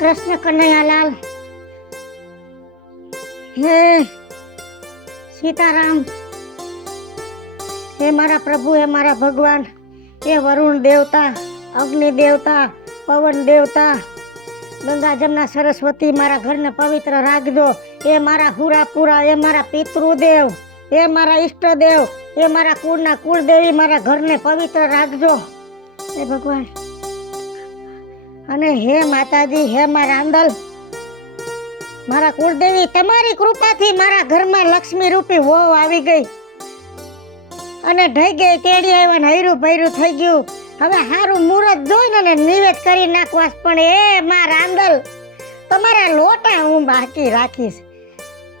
કૃષ્ણ કનૈયાલાલ, હે સીતારામ, હે મારા પ્રભુ, હે મારા ભગવાન, હે વરુણ દેવતા, અગ્નિ દેવતા, પવન દેવતા, ગંગા જમના સરસ્વતી, મારા ઘરને પવિત્ર રાખજો. એ મારા હુરાપુરા, એ મારા પિતૃદેવ, એ મારા ઈષ્ટદેવ, એ મારા કુળના કુળદેવી, મારા ઘરને પવિત્ર રાખજો હે ભગવાન. અને હે માતાજી, હે મારા આંદલ, મારા કુળદેવી, તમારી કૃપાથી મારા ઘરમાં લક્ષ્મી રૂપી વહુ આવી ગઈ અને ઢઈ ગઈ, તેડી આવ્યા ને હૈરું ભૈરું થઈ ગયું. હવે હારું મુહૂર્ત જોઈને નિવેદ કરી નાખવાસ, પણ એ મારા આંદલ, તમારા લોટા હું બાકી રાખીશ,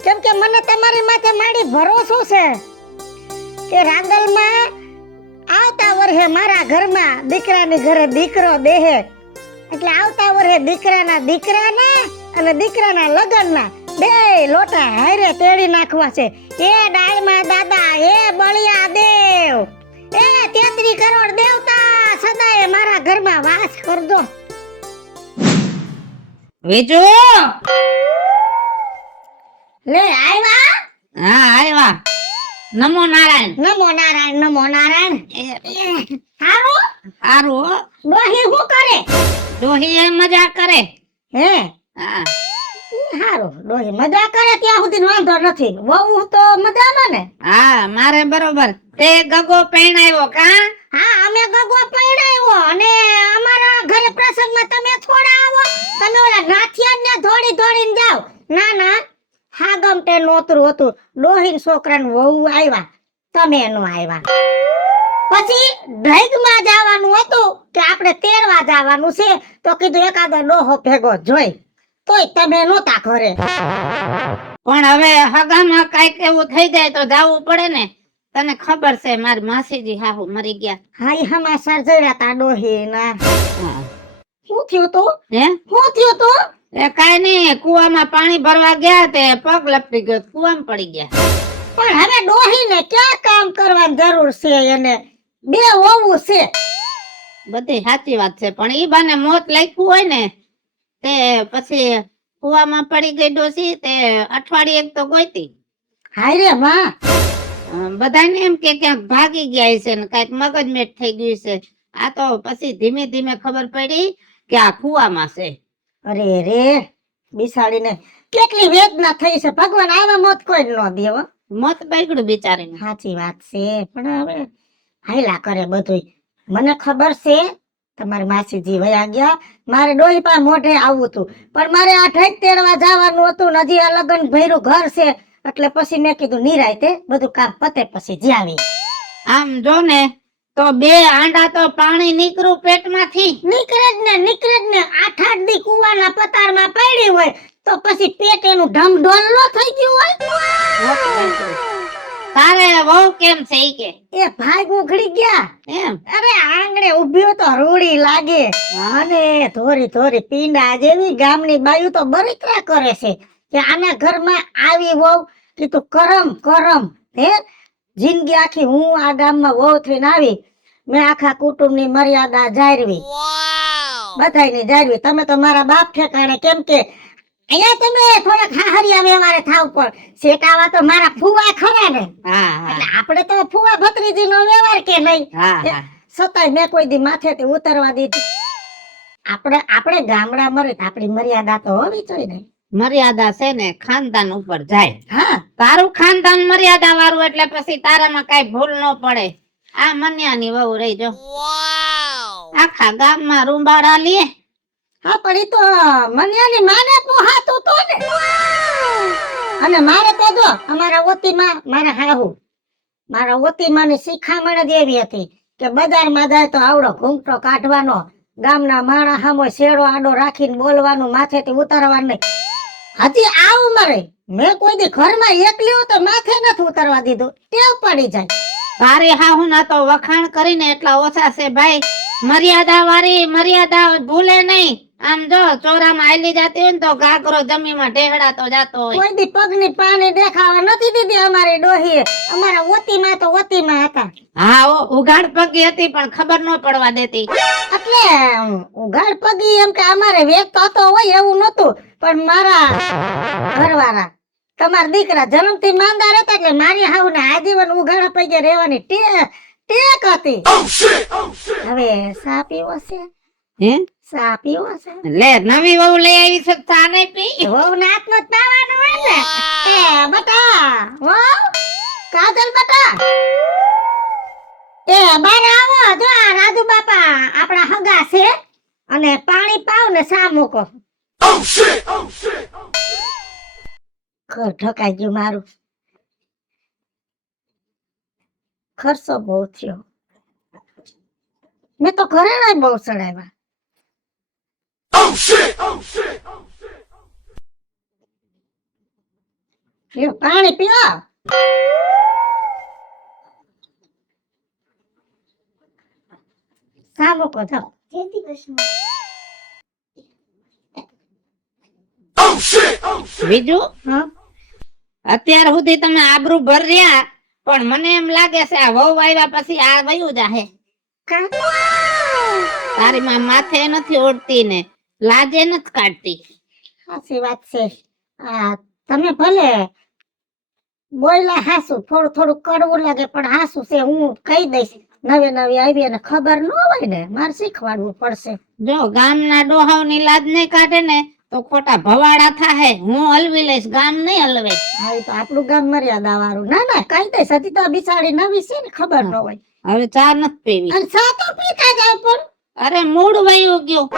કેમ કે મને તમારી માથે મારી ભરોસો છે કે રાંદલમાં આવતા વર્ષે મારા ઘરમાં દીકરાની ઘરે દીકરો દેહે, એટલે આવતા વર્ષે દીકરાના અને દીકરાના લગ્નના બે લોટા હારે તેડી નાખવા છે. એ ડાળમાં દાદા, એ બળિયા દેવ, એ 33 કરોડ દેવતા સદાય મારા ઘરમાં વાસ કરજો. વેજો લે આવ્યા? હા આવ્યા. નમો નારાયણ. નમો નારાયણ, નમો નારાયણ. હારું હારું. ડોહી શું કરે? ડોહી એ મજા કરે. હે હા હારું, ડોહી મજા કરે ત્યાં સુધી વાંધો નથી, વહુ તો મજામાં ને? હા મારે બરોબર. તે ગગો પહેણાવ્યો કા? હા અમે ગગો પહેણાવ્યો, અને અમારા ઘરે પ્રસંગમાં તમે થોડા આવો, તમે ઓલા નાથિયાને દોડી દોડીને જાવ. ના ના, હા ગમતે નોતરું હતું, ડોહીન છોકરાને વહુ આવ્યા, તમે નો આવ્યા. પછી ઢઈગમાં જવાનું હતું કે આપણે તેડવા જવાનું છે, તો કીધું એકાદો ડોહો ભેગો જોઈ, તોય તમે નહોતા ઘરે. પણ હવે હગામાં કઈક એવું થઈ જાય તો જાવું પડે ને. તને ખબર છે મારી માસીજી હાહુ મરી ગયા. હા ઈ સમાચાર જોયા તા ડોહીના. શું થયું તું? હે શું થયું તું? એ કાઈ નઈ, કુવામાં પાણી ભરવા ગયા તે પગ લપટી ગયો, કુવામાં પડી ગયા. પણ હવે ડોહીને ક્યાં કામ કરવાની જરૂર છે? એને બે વહુ છે. બધી સાચી વાત છે, પણ ઈ બાને મોત લખ્યું હોય ને તે પછી કુવામાં પડી ગઈ ડોસી, તે અઠવાડિયે એક તો ગોઈતી. હાય રે માં, બધાને એમ કે ક્યાંક ભાગી ગયા છે ને કઈક મગજમેટ થઈ ગયું છે. આ તો પછી ધીમે ધીમે ખબર પડી કે આ કુવામાં છે. અરે રે, બિસાડીને કેટલી વેદના થઈ છે. ભગવાન આવા મોત કોઈ ન દે હો. મોત બગડ્યું બિચારીને. સાચી વાત છે, પણ હવે હાયલા કરે બધું. મને ખબર છે તમારી માસીજી વયા ગયા, મારે ડોહી પાસે મોઢે આવવું હતું, પણ મારે આ ઠેક તેડવા જવાનું હતું ને હજી આ લગન ભર્યું ઘર છે, એટલે પછી મેં કીધું નિરાયતે બધું કામ પતે પછી જાવી. આમ જો ને તો બે આંડા તો પાણી નીકળ્યું પેટમાંથી. નીકળે જ ને 8 દી કુવાના પતારમાં પડી હોય તો પછી પેટ એનું ઢમઢોલ નો થઈ ગયું હોય. તારે વહુ કેમ છે ઈ કે? એ ભાગ ઉઘડી ગયા એમ? અરે આંગણે ઉભ્યો તો રૂડી લાગે, અને થોરી થોરી પીંડા જેવી ગામની બાયુ તો બળતરા કરે છે કે આના ઘરમાં આવી વહુ, કીધું કરમ કરમ. હે જિંદગી આખી હું આ ગામમાં વહુ થઈને આવી, મેં આખા કુટુંબની મર્યાદા જાળવી, બધાયની જાળવી. તમે તો મારા બાપ ઠેકાણે, કેમ કે અહીંયા તમે થોડાક હાહરિયા વ્યવહારે થાવ, પણ શેટાવા તો મારા ફુવા ખરા ને. એટલે આપણે તો ફુવા ભત્રીજી નો વ્યવહાર કે નહીં. છતાંય મેં કોઈ દી માથેથી ઉતરવા દીધી. આપણે ગામડા મરે આપણી મર્યાદા તો હોવી જોઈએ ને. મર્યાદા છે ને ખાનદાન ઉપર જાય. હા, તારું ખાનદાન મર્યાદા વાળું એટલે પછી તારામાં કઈ ભૂલ ન પડે. આ મન્યાની વહુ રહી જો, આખા ગામમાં રૂંબાડા લે. હા, પણ ઈ તો મન્યાની માને પોહાતું તો ને. અને મારે તો જો અમારા ઓતીમાં મારા ઓતીમાંની શિખામણ જ એવી હતી કે બજારમાં જાય તો આવડો ઘૂંઘટો કાઢવાનો, ગામના માણસ સામે શેડો આડો રાખીને બોલવાનું, માથેથી ઉતારવાનું નહીં. હજી આ ઉંમરે મેં કોઈ દી ઘરમાં એકલી હોય તો માથે નથી ઉતારવા દીધું, ટેવ પડી જાય. તારી હાહુ ના તો વખાણ કરીને એટલા ઓછા છે ભાઈ. મર્યાદા વાળી, મર્યાદા ભૂલે નહીં આમ જો ચોરામાં હાલી જાતી હોય ને તો ઘાઘરો જમીનમાં ઢેહડાતો જાતો હોય. કોઈ દી પગની પાણી દેખાવા નથી દીધી અમારી ડોહીએ. અમારા ઓતીમાં તો ઓતીમાં હતા. હા ઉઘાડ પગી હતી પણ ખબર ન પડવા દેતી. એટલે ઉઘાડ પગી એમ કે અમારે વેચતો તો હોય એવું નતું, પણ મારા ઘરવાળા તમારા દીકરા જન્મથી માંદા રહેતા એટલે મારી હાવને આજીવન ઉઘાડા પગે રહેવાની ટેક હતી. હવે સા પીવો છે? હે સા પીવો છે? લે નવી વહુ લઈ આવી છે ચા નહીં પી. વહુ ને હાથમાં જ પાવાનું હોય ને. એ બટા વહુ કાજલ બટા એ બાર આવો. જો આ રાજુ બાપા આપણા હગા છે અને પાણી પાવ ને સા મૂકો. ઘર ઠકાઈ ગયું મારું. ખર્ચો બહુ થયો. મેં તો ઘરેણા બહુ ચડાવ્યા. લ્યો, પાણી પીવો. સા મૂકો જાઓ. જય શ્રી કૃષ્ણ. બીજું હા અત્યાર સુધી તમે આબરૂ ભર રહ્યા પણ મને એમ લાગે છે આ વહુ આવ્યા પછી આ વયું જાહે. કા તારી માં માથે નથી ઓઢતી ને લાજે નથી કાઢતી. સાચી વાત છે. આ તમે ભલે બોયલા હાસુ, થોડું થોડું કડવું લાગે પણ હાસુ છે. હું કહી દઈશ. નવી નવી આવી અને ખબર ન હોય ને મારે શીખવાડવું પડશે. જો ગામના ડોહાવની લાજ નહીં કાઢે ને તો ખોટા ભવાડા થાહે. હું હલવી લઈશ, ગામ નહીં હલવે. હા એ તો આપણું ગામ મર્યાદા વાળું. ના ના કહી દઈશ. હજી તો બિચારી નવી છે ને ખબર ન હોય. હવે ચા નથી પીવી. અને સા તો પીતા જાવ પણ. અરે મૂડ વયું ગયું.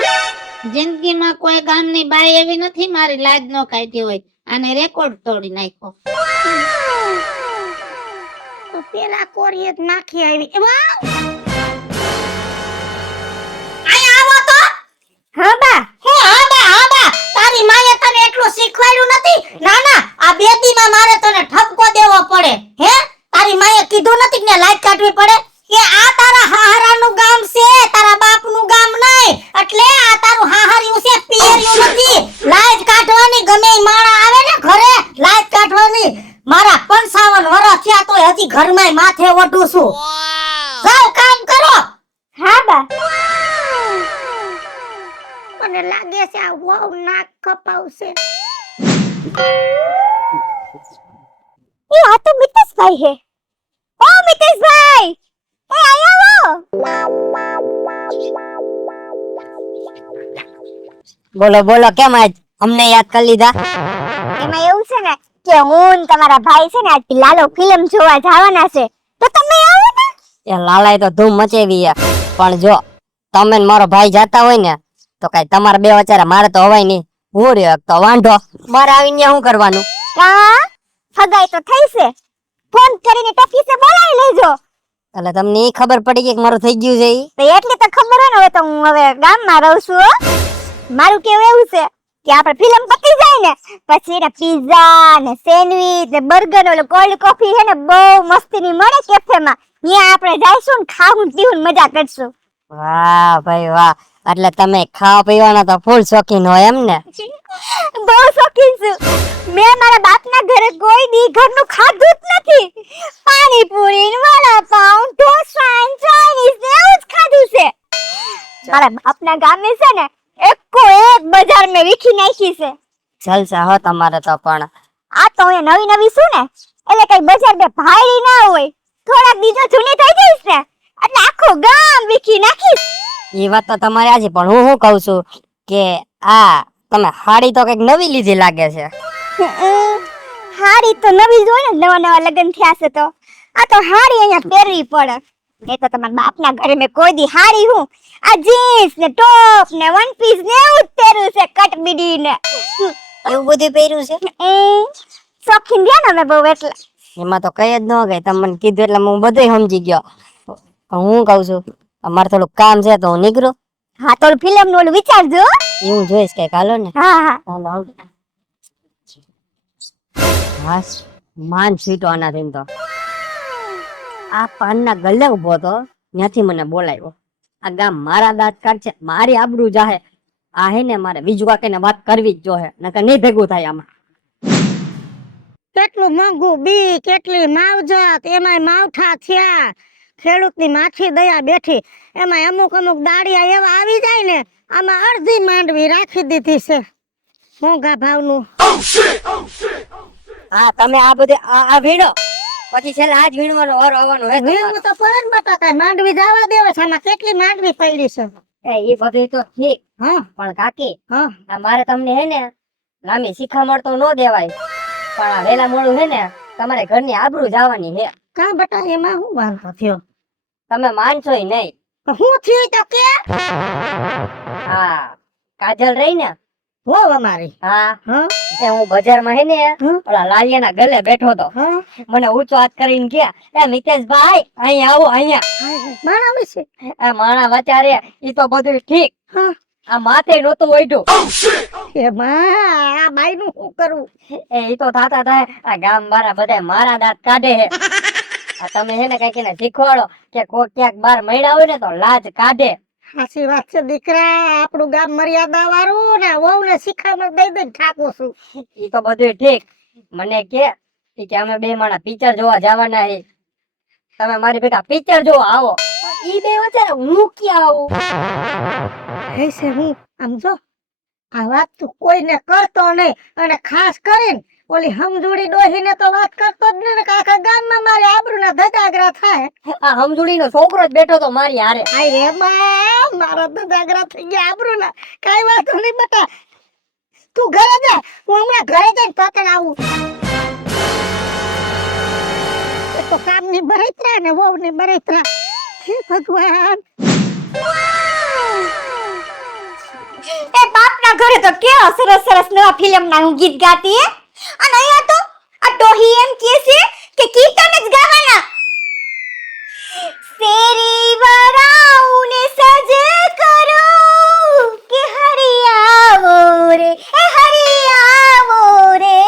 જિંદગીમાં કોઈ ગામની બાઈ એવી નથી મારી લાજ ન કાઢી હોય. આને રેકોર્ડ તોડી નાખ્યો. તો પેલા કોરીએ જ નાખી આવી. એ વાવ! આય આવો તો. હા બા. હે હા બા, હા બા. તારી માએ તને એટલું શીખવાડ્યું નથી? ના ના, આ બેદીમાં મારે તને ઠપકો દેવો પડે. હે તારી માએ કીધું નથી કે લાઈટ કાઢવી પડે? કે આ તારા હાહરાનું ગામ છે, તારા બાપનું ગામ નહીં. એટલે આ તારું હાહરિયું છે, પિયરિયું નથી. લાઈટ કાઢવાની ગમે ઈ માણા આવે ને ઘરે, લાઈટ કાઢવાની. મારા 55 વર્ષ થયા તોય હજી ઘરમાં માથે ઓઢું છું. જાઓ કામ કરો. હા બા. મને લાગે છે આ વહુ નાક કપાવશે. એ આ તો મિતેશભાઈ હે. ઓ મિતેશભાઈ, એ આયા બોલો બોલો, કેમ આજ અમને યાદ કરી લીધા? એમાં એવું છે ને કે હું ને તમારા ભાઈ છે ને આજ લાલો ફિલ્મ જોવા જવાના છે, તો તમે આવો ને. એ લાલાએ તો ધૂમ મચેવી છે, પણ જો તમે ને મારો ભાઈ જાતા હોય ને તો કઈ તમારા બે વચારે મારે તો હવાય નહીં. હું રહ્યો તો વાંઢો, મારે આવીને શું કરવાનું? કા ફગાઈ તો થઈ છે, ફોન કરીને ટપકીસે બોલાવી લેજો. એટલે તમને ઈ ખબર પડી ગઈ કે મારું થઈ ગયું છે ઈ? તો એટલી તો ખબર હોય ને. હવે તો હું હવે ગામમાં રહું છું હો. મારું કેવું એવું છે કે આપણે ફિલ્મ પતી જાય ને પછી એને પિઝા ને સેન્ડવિચ ને બર્ગર ને કોલ્ડ કોફી છે ને બહુ મસ્તીની મળે કેફેમાં. ત્યાં આપણે જઈશું ને ખાવું ને પીવું ને મજા કરશું. વાહ ભાઈ વાહ, એટલે તમે ખાવા પીવાના તો ફૂલ શોખીન હોય એમ ને? બહુ શોખીન છું. મેં મારા બાપના ઘરે કોઈ દી ઘરનું ખાધું જ નથી. પાણીપુરી ને વડાપાઉં ઢોસા ને ચાઇનીઝ ને એવું જ ખાધું છે. મારા બાપના ગામે છે ને એકો એક બજાર મેં વીખી નાખી છે. જલસા હો તમારે તો. પણ આ તો હું નવી નવી છું ને એટલે કઈ બજાર બે ભાઈ ના હોય. થોડાક દીજો જૂની થઈ જઈશ ને એટલે આખું ગામ વીખી નાખીશ. એ વાત તો તમારી આજે, પણ હું શું કહું છું કે આ તમે હાડી તો કઈક નવી લીધી લાગે છે. હાડી તો નવી જ હોય ને, નવા નવા લગ્ન થયા છે તો આ તો હાડી અહીંયા પહેરવી પડે. એ તો તમારા બાપના ઘરે મેં કોઈ દી હાડી હું આ જીન્સ ને ટોપ ને વન પીસ ને એવું જ પહેર્યું છે, કટ બીડી ને એવું બધું પહેર્યું છે? શોખીન રહ્યા ને અમે બહુ એટલે. એમાં તો કઈ જ ન ગઈ, તમે મને કીધું એટલે હું બધું સમજી ગયો. પણ હું કહું છું અમારે થોડું કામ છે તો હું નીકળું. હા તો ફિલ્મ નું ઓલું વિચારજો. એવું જોઈશ કઈક. હાલો ને. હા હા હાલો આવજો. હાસ માન છીટો આનાથી તો. આ પાનના ગલ્લે ઉભો તો ત્યાંથી મને બોલાવ્યો. આ ગામ મારા દાંત કાઢશે, મારી આબરૂ જાહે. આ હે ને મારે બીજું કાકીને વાત કરવી જ જોહે નકર નહીં ભેગું થાય આમાં. કેટલું મોંઘું બી, કેટલી માવજત, એમાંય માવઠા થયા, ખેડૂતની માછી દયા બેઠી, એમાં અમુક દાડિયા એવા આવી જાય ને, આમાં અડધી માંડવી રાખી દીધી છે મોંઘા ભાવનું. હા તમે આ બધે આ વીણો પછી છેલ્લે આજ વીણવાનો વારો આવવાનો હે તમારો. હું તો પર બતા કાંઈ માંડવી જવા દેવે છે, આમાં કેટલી માંડવી પડી છે. એ બધું તો ઠીક હા પણ કાકી હા આ મારે તમને હે ને લાંબી શિખામણ તો ન દેવાય પણ આ વેલા મોડું હે ને તમારે ઘરની આબરૂ જવાની હે. કાં બટા એમાં શું વાંધો થયો? તમે માનશો ય નહીં. તો હું થયું તો કે હા કાજલ રહી ને હો અમારી. હા હા તે હું બજારમાં હે ને હમ. ઓલા લાલિયાના ગલે બેઠો તો હા મને ઊંચો હાથ કરીને ગયા એ મિતેશભાઈ અહીંયા આવો અહીંયા. માણાવી છે. એ માણા વચારે ઈ તો બધું ઠીક હા આ માથે નહોતું ઓઢ્યું. એ માં આ બાઈનું શું કરવું? ઈ તો થાતા થાય આ ગામ વાળા બધા મારા દાંત કાઢે હે. આ તમે હે ને કઈક એને શીખવાડો કે કોઈ ક્યાંક બાર મળ્યા હોય ને તો લાજ કાઢે. સાચી વાત છે દીકરા, આપણું ગામ મર્યાદા વાળું ને વહુ ને શિખામણ દઈ દઈ ઠાકું છું. ઈ તો બધું ઠીક મને કે અમે બે માણા પિક્ચર જોવા જવાના હે તમે મારી ભેગા પિક્ચર જોવા આવો. ઈ બે વચ્ચે હું ક્યાં આવું? હે છે હું આમ જો આ વાત તું કોઈને કરતો નહીં, અને ખાસ કરીને ઓલી હમજોડી ડોહીને તો વાત કરતો જ નહીં ને કે આખા ગામમાં મારી આબરૂના ધજાગરા થાય. આ હમજુડીનો છોકરો જ બેઠો તો મારી હારે. આય રે માં મારા ધજાગરા થઈ ગયા આબરૂના. કાઈ વાંધો નહીં બેટા, તું ઘરે જા, હું હમણાં ઘરે જઈને પકડ આવું. એક તો કામની બળતરા ને વહુની બળતરા. હે ભગવાન. એ બાપના ઘરે તો કેવા સરસ સરસ નવા ફિલ્મના હું ગીત ગાતી હે, અને અહીંયા તો આ ડોહી એમ કહે છે કે કીર્તન જ ગાવાના. શેરી વરાઉને સજ કરો કે હરિયાવો રે, એ હરિયાવો રે,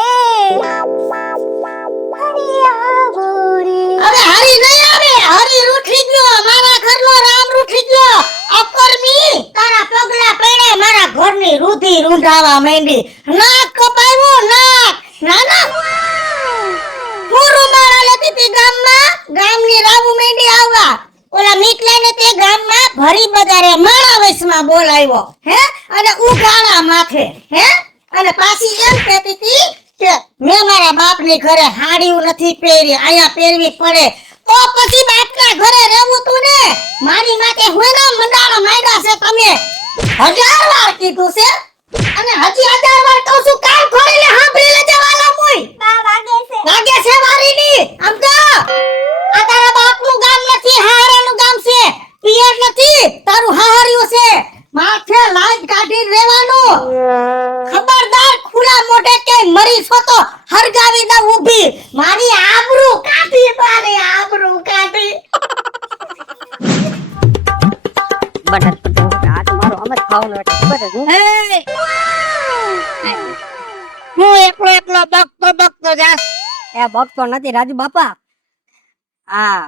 હરિયાવો રે. અરે હરી નહીં આવે, હરી રૂઠી ગયો, મારા ઘરનો રામ રૂઠી ગયો. અપરમી તારા પગલા પડે, મારા ઘરની રૂધી રૂંધાવા માંડી. નાક કપાયું નાક. ના ના પૂરું મારા લેતી તી ગામની રાવું માંડી આવવા. ઓલા મીટલાને તે ગામમાં ભરી બજારે માણા વેશમાં બોલાવ્યો હે, અને ઉઘાડા માથે હે, અને પાછી એમ કહેતી હતી કે મેં મારા બાપની ઘરે હાડીયું નથી પહેરી, અહીંયા પહેરવી પડે. તો પછી બાપના ઘરે રહેવું તું ને, મારી માટે હોયના મંડાણા માંડ્યા છે તમે. 1000 વાર કીધું છે, અને હજી 1000 વાર કહું છું, કાન ખોલીને સાંભળી લેજે વાલા મુઈ. બા વાગે છે. લાગે છે વારીની. આમ તો આ તારા બાપનું ગામ નથી, હારાનું ગામ છે. પિયર નથી, તારું હાહરિયું છે. માથે લાજ કાઢી રહેવાનું. ખબરદાર ખુલ્લા મોઢે કે મરી છો તો હરગાવી દઉં ઊભી. મારી આબરૂ કાઢી, મારી આબરૂ કાઢી. બટ આ તો મારો અમત ખાવાનો એટલે ખબર જ હું. હું એકલો એકલો બકતો જાસ. એ બકતો નથી રાજુ બાપા. આ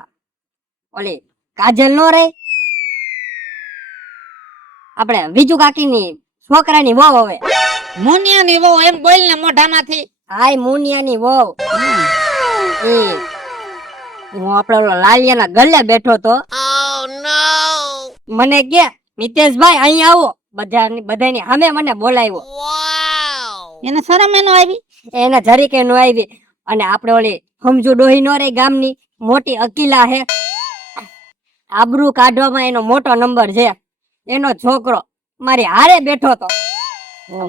ઓલી કાજલ નો રે આપણે વિજુ કાકીની છોકરાની વહુ હવે. મુનિયાની વહુ એમ બોલ ને મોઢામાંથી. હાય મુનિયાની વહુ. એ હું આપણે ઓલો લાલિયાના ગલે બેઠો તો મને કે મિતેશભાઈ અહીં આવો. બધાની સામે મને બોલાવ્યો. એને શરમ એનો આવી. એને જરીકે નો આવી. અને આપણે ઓલી સમજુ ડોહી નો રે ગામની મોટી અકીલા હે, આબરૂ કાઢવામાં એનો મોટો નંબર છે. એનો છોકરો મારી હારે બેઠો તો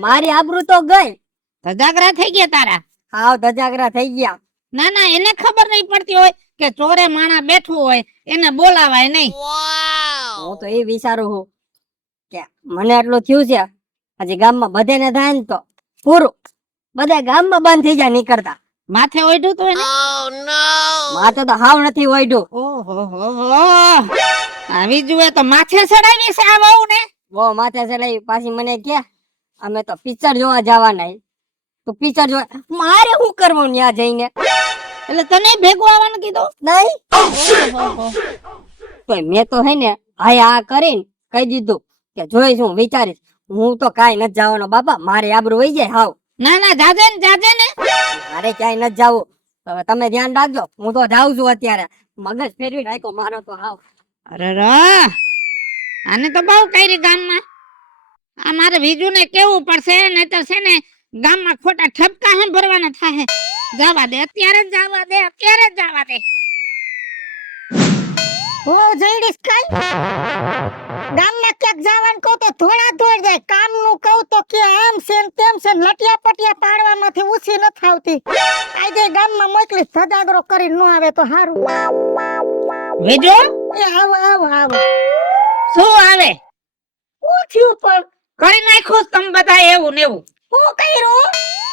મારી આબરૂ તો ગઈ. ધજાગરા થઈ ગયા તારા. હાવ ધજાગરા થઈ ગયા. ના ના એને ખબર નહીં પડતી હોય કે ચોરે માણા બેઠું હોય એને બોલાવાય નહીં. હું તો એ વિચારું છું કે મને એટલું થયું છે હજી ગામમાં બધાને થાય ને તો પૂરું, બધા ગામમાં બંધ થઈ જાય નીકળતા. માથે ઓઢ્યું તો એને. માથે તો હાવ નથી ઓઢ્યું. ઓહો આવી જુએ તો માથે ચડાવી છે આ વહુ ને. બહુ માથે ચડાવી. પાછી મને કે અમે તો પિક્ચર જોવા જવાના. તો પિક્ચર જોવા મારે શું કરવું ત્યાં જઈને? એટલે તને ભેગું આવવાનું કીધું નહીં તો મેં તો હે ને આ કરીને કહી દીધું કે જોઈશ હું વિચારીશ. હું તો કાંઈ નથી જવાનો બાપા, મારે આબરૂ વહી જાય હાવ. ના ના જાજે ને મારે ક્યાંય નથી જવું. હવે તમે ધ્યાન રાખજો, હું તો જાઉં છું અત્યારે. મગજ ફેરવી નાખ્યો મારો તો હાવ. અરે આને તો બહુ કરી ગામમાં. આ મારે બીજું ને કેવું પડશે, નહીતર છે ને ગામમાં ખોટા ઠપકા સાંભળવાના થાય. જવા દે અત્યારે જ જવા દે, અત્યારે જ જવા દે. હો જઈડીશ કઈ ગામમાં ક્યાંક જવાનું કહું તો થોડા દોડ જાય, કામનું કહું તો કે આમ છે ને તેમ છે ને લટિયા પટિયા પાડવામાંથી ઉછી ન થાવતી. આજે ગામમાં મોકલીશ, ધજાગરો કરી ન આવે તો સારું. વેજો એ આવો આવો આવો. શું આવે? શું થયું પણ? કરી નાખ્યું છે તમે બધા એવું ને એવું. શું કર્યું?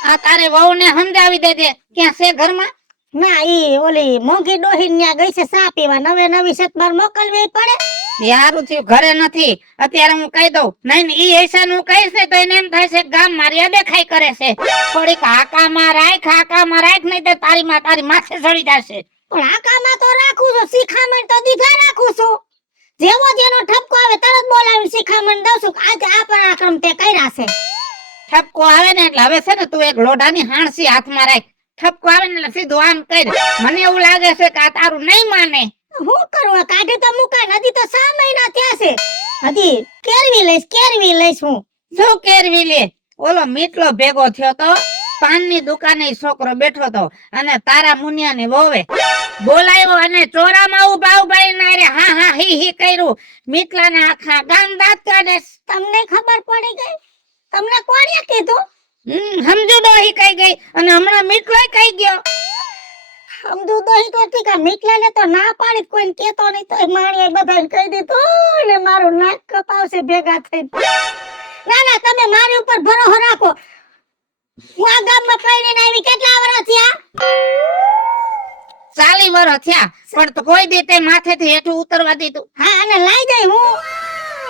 આ તારે વહુને સમજાવી દેજે ક્યાં છે ઘરમાં. ના ઈ ઓલી મોંઘી ડોહી ન્યા ગઈ છે ચા પીવા, નવી સતબાર મોકલવી પડે. યારું થયું ઘરે નથી અત્યારે હું કહી દઉં. નહીં ઈ ऐसा નું કહીશ ને તો એને એમ થાય છે ગામ મારી દેખાઈ કરે છે. થોડીક હાકામાં રાખ નહીં તો તારી માથે ચડી જશે. પણ આકામાં તો રાખું છું, શિખામણ તો દીધા રાખું છું. જેવો જેનો ઠપકો આવે તરત બોલાવી શિખામણ દઉં છું. આજે આ પરાક્રમ તે કર્યા છે. ઠપકો આવે ને એટલે હવે છે ને તું એક લોઢાની હાણસી હાથમાં રાખ. ઠપકો આવે ને એટલે સીધું આમ કર. મને એવું લાગે છે કે આ તારું નહીં માને. હું કરવા કાઢે તો મુકાન, હજી તો 6 મહિના થયા છે. હજી કેરવી લઈશ હું. શું કેરવી લે? ઓલો મીટલો ભેગો થયો તો પાનની દુકાને છોકરો બેઠો તો અને તારા મુનિયાની વહુએ બોલાવ્યો અને ચોરામાં ઉભા ના રે હા હી હી કર્યું. મીટલાના આખા ગામ દાંત કાઢે. તમને ખબર પડી ગઈ? તમને કોણે કીધું? સમજુ ડોહી કઈ ગઈ અને હમણાં મીટલોય કઈ ગયો. સમજુ દોહી તો ઠીક, મીઠલાને તો ના પાડી, કોઈને કેતો નહીં તો માણીએ બધાને કહી દીધું ને મારું નાક કપાવશે ભેગા થઈને. ના તમે મારી ઉપર ભરોસો રાખો. હું આ ગામમાં પૈણીને આવી કેટલા વર્ષ થયા? 40 વર્ષ થયા પણ તો કોઈ દી તે માથેથી હેઠું ઉતરવા દીધું. હા અને લાઈ દઈ હું.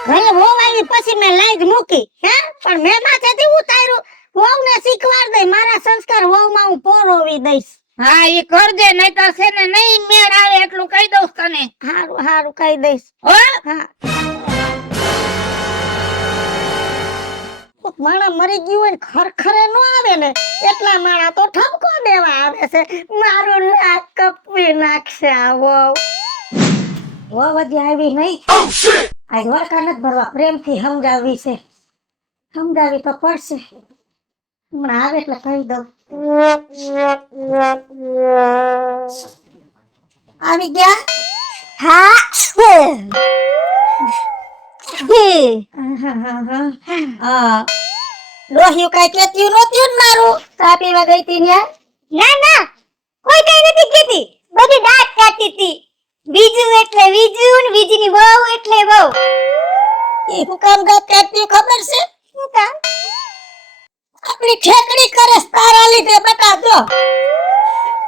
ઘરે વહુ આવી પછી મેં લાઈ જ મૂકી. હે પણ મેં માથેથી ઉતાર્યું. વહુને શીખવાડ દઈ, મારા સંસ્કાર વહુમાં હું પોરોવી દઈશ. હા એ કરજે, નહીતર છે ને નહીં મેળ આવે એટલું કહી દઉં તને. હારું કહી દઈશ. હો હા માણા મરી ગયું હોય ને ખરખરે નો આવે ને એટલા માણા તો ઠપકો દેવા આવે છે. મારું નાક કપવી નાખશે આ વહુ હજી આવી નહીં. આ વળકા નથી ભરવા, પ્રેમથી સમજાવવી છે. સમજાવી તો પડશે. હમણાં આવે એટલે કહી દઉં. આવી ગયા? હા લોહિયું કઈ કેતી નહોતી ને મારું ચા પીવા ગઈ તી ન્યા? ના કોઈ કઈ નથી કેતી, બધી દાંત કાઢતી હતી. બીજું એટલે બીજું ને બીજીની વહુ એટલે વહુ. એ હું કામ દાંત કાઢતી ખબર છે? શું કામ? આપણી ઠેકડી કરે તારા લીધે બતા દો.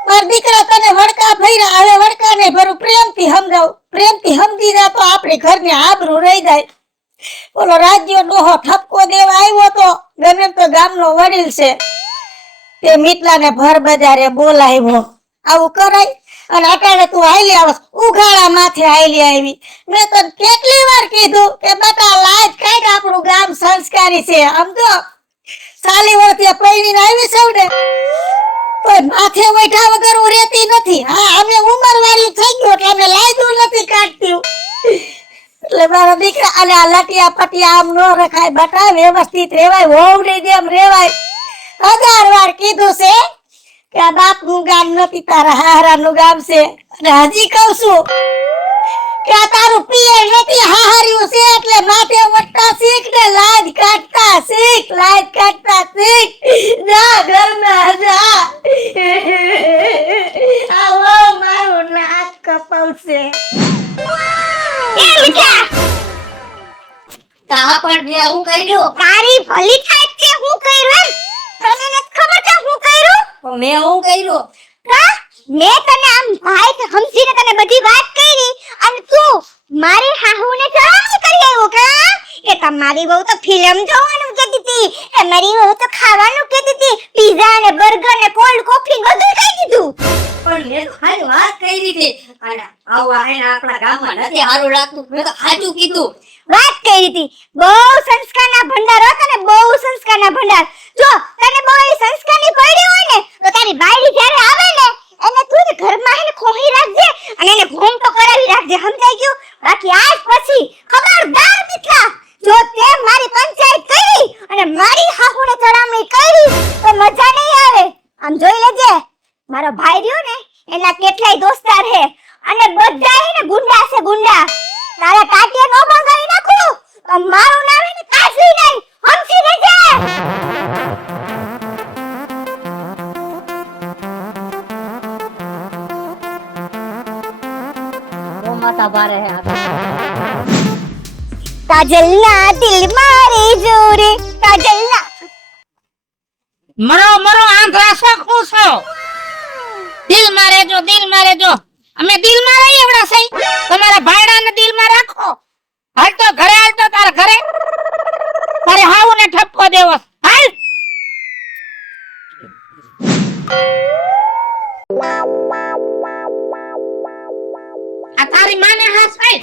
માર દીકરા તને વડકા ભર્યા, હવે વડકા ને ભરું. પ્રેમથી સમજાવ, પ્રેમથી સમજી જા તો આપણી ઘરની આબરૂ રહી જાય. ઓલો રાજ્યો ડોહો ઠપકો દેવા આવ્યો તો ગમે તો ગામનો વડીલ છે, તે મીટલાને ભર બજારે બોલાવ્યો. આવું કરાય? અને અટાણે તું હાલી આવસ, ઉઘાડા માથે હાલી આવી. મેં તને કેટલી વાર કીધું કે બેટા લાજ કાઢ, આપણું ગામ સંસ્કારી છે. સમજો 40 વર્ષથી પૈણીને આવી સૌ ને તો માથે વૈઠા વગર હું રહેતી નથી. હા અમે ઉંમર વાળી થઈ ગયો એટલે અમે લાયદું નથી કાઢતી. એટલે મારા દીકરા અને આ લટિયા પટિયા આમ ન રખાય બટા, વ્યવસ્થિત રેવાય, વહુની જેમ રેવાય. 1000 વાર કીધું છે કે આ બાપનું ગામ નથી, તારા હાહરાનું ગામ છે. અને હજી કહું છું કે આ તારું પિયર નથી, હાહર્યું છે. એટલે માથે વટતા શીખ ને લાજ કાઢતા શીખ, લાજ કાઢતા શીખ. જા ઘરમાં જા. આવો મારું નાક કપાવશે. તા પણ મેં હું કર્યું? તારી ભલી થાય છે હું કર્યું? તને નથી ખબર કે હું કર્યું? મેં હું કર્યું? કા મેં તને આમ ભાઈ કે સમજીને તને બધી વાત કરી અને તું મારી હાહુને જવાનું કરી આવ્યો કા? કે તમારી બહુ તો ફિલ્મ જોવાનું કહેતી હતી, એ મારી બહુ તો ખાવાનું કહેતી હતી, પીઝા ને બર્ગર ને કોલ્ડ કોફી બધું ખાઈ દીધું. પણ મેં તો ખાલી વાત કરી હતી અને આવું આઈને આપણા ગામમાં નથી સારું લાગતું. મેં તો સાચું કીધું. વાત કરી હતી. બહુ સંસ્કારના ભંડાર હો તને, બહુ સંસ્કારના ભંડાર. જો તને બહુ એ સંસ્કારની પડી હોય ને તો તારી બાયડી જ્યારે આવે ને એને તું ને ઘરમાં એને ખોહી રાખજે અને એને ઘૂમ તો કરાવી રાખજે, સમજાઈ ગયું? બાકી આજ પછી ખબરદાર મિત્રા, જો તે મારી પંચાયત કરી અને મારી હાહુને ચડામણી કરી તો મજા નહીં આવે. આમ જોઈ લેજે, મારો ભાઈ રહ્યો ને એના કેટલાય દોસ્તાર હે અને બધા હે ને ગુંડા છે ગુંડા. તારા ટાટિયા નો બંગાવી નાખું તો મારું નામ હે ને કાશી નહીં, સમજી લેજે. ઓ માતા ભારે હે કાજલના દિલ મારે જોરે, કાજલના મરો મરો આંધળા છો ખુશો. દિલ માં રહેજો, દિલ માં રહેજો. અમે દિલ માં રહી એવડા સહી. તમારા ભાઈડાને દિલ માં રાખો. હાલ તો ઘરે, હાલ તો તારા ઘરે. તારે હાઉને ઠપકો દેવો. હાલ. આ તારી માને હાસવાય.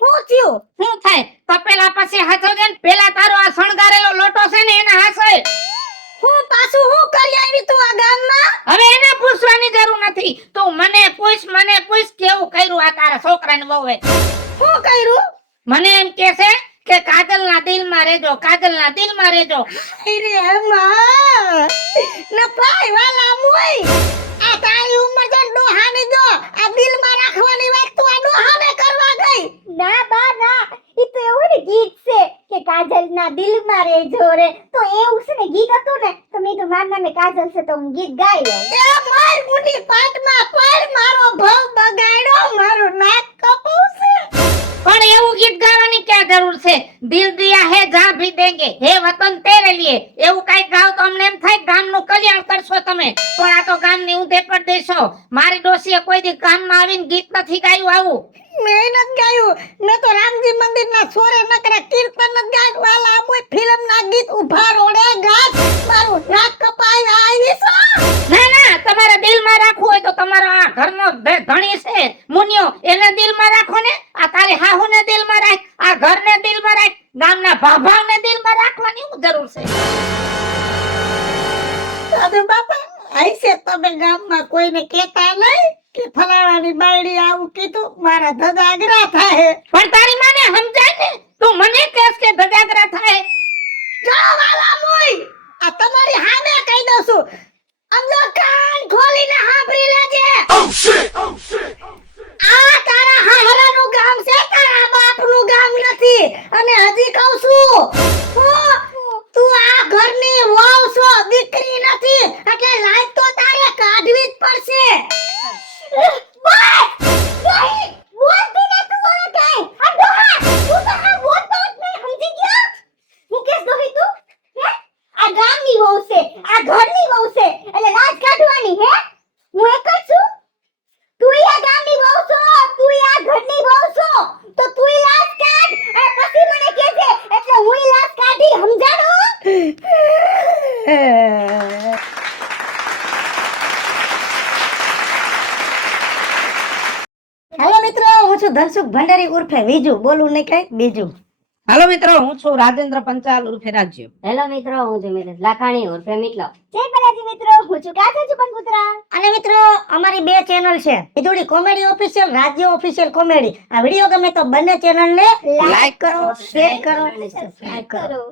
શું થયું? શું થાય? તપેલા પછી હાથો દે ને પેલા તારો આ શણગારેલો લોટો છે ને એને હાસવાય. હું પાછું હું કરી આવી તું આ ગામમાં? હવે એને પૂછવાની જરૂર નથી. તું મને પૂછ કેવું કર્યું આ તારા છોકરાને વહુએ. શું કર્યું? મને એમ કહે છે કે કાજલના દિલમાં રહેજો, કાજલના દિલમાં રહેજો. અરે માં ન પાય વાલા મોય, આ તારી ઉંમર તો ડોહાની દો, આ દિલમાં રાખવાની વાત તું આ ડોહાને કરવા ગઈ. ના બા ના, ઈ તો એવું ને ગીત છે કે કાજલના દિલમાં રહેજો રે, તો એવું છે ને ગીત હતું ને તો મેં તો મારા નામે કાજલ છે તો હું ગીત ગાઈ લઉં. એ માર મુની પાટમાં પડ, મારો ભવ બગાડ્યો, મારું નાક કપાવશે. પણ એવું ગીત ગાવાની ક્યાં જરૂર છે? દિલ દિયા હે જા ભી દેંગે, હે વતન તેરે લીએ. એવું કઈ ગાવ તો અમને એમ થાય ગામનું કલ્યાણ કરશો તમે. પણ આ તો ગામની ઊંધે પર દેશો. મારી ડોસીએ કોઈ દી ગામમાં આવીને ગીત નથી ગાયું આવું. મહેનત ગાયું, મેં તો રામજી મંદિરના છોરે નકરા કીર્તન જ ગાય વાલા મોય, ફિલ્મના ગીત ઉભા રોડે ગાત, મારું નાક કપાય આવી છો. ના ના, તમારે દિલમાં રાખવું હોય તો તમારો આ ઘરનો ધણી છે મુનિયો, એને દિલમાં રાખો ને. આ તારી હાહુને દિલમાં રાખ, આ ઘરને દિલમાં રાખ, ગામના ભાભાને દિલમાં રાખવાની શું જરૂર છે? સાધુ બાપા આઈસે તમે ગામમાં કોઈને કહેતા નહીં કે ફલાણાની બાયડી આવું કીધું, મારા ધજાગરા થાય. પણ તારી માને સમજાય ને, તું મને કહેશ કે ધજાગરા થાય. જાઓ વાલા મોય, આ તમારી હામે કહી દઉં છું, સમજો, કાન ખોલીને સાંભળી લેજે. આ તારા હાહરાનું ગામ છે, તારા બાપનું ગામ નથી. અને હજી કહું છું, તું આ ઘરની વહુ છો, દીકરી નથી, એટલે લાજ તો તારે કાઢવી જ પડશે. બસ નહીં બોલતી ને તું ઓલે કઈ આ ડોહા તું તો આ બોલતો જ નહીં, સમજી ગયો? હું કેસ દોહી તું હે? આ ગામની વહુ છે, આ ઘરની વહુ છે, એટલે લાજ કાઢવાની હે? હું એક જ છું, તું આ ગામની વહુ છો, તું આ ઘરની વહુ છો, તો તું લાજ કાઢ અને પછી મને કહેજે, એટલે હું લાજ કાઢી, સમજાણો? હેલો મિત્રો, હું છું ધનસુખ ભંડારી ઉર્ફે વિજુ, બોલું નહીં કઈ બીજું. હાલો મિત્રો, હું છું રાજેન્દ્ર પંચાલ ઉર્ફે રાજ્ય. હેલો મિત્રો, હું છું મિતેશ લાખાણી ઉર્ફે મિતલો. જય બાલાજી મિત્રો, હું છું કાજલ ચુપનપુત્રા. અને મિત્રો, અમારી બે ચેનલ છે, વિજુડી કોમેડી ઓફિશિયલ, રાજ્ય ઓફિશિયલ કોમેડી. આ વિડિયો ગમે તો બંને ચેનલને લાઈક કરો, શેર કરો, સબસ્ક્રાઇબ કરો.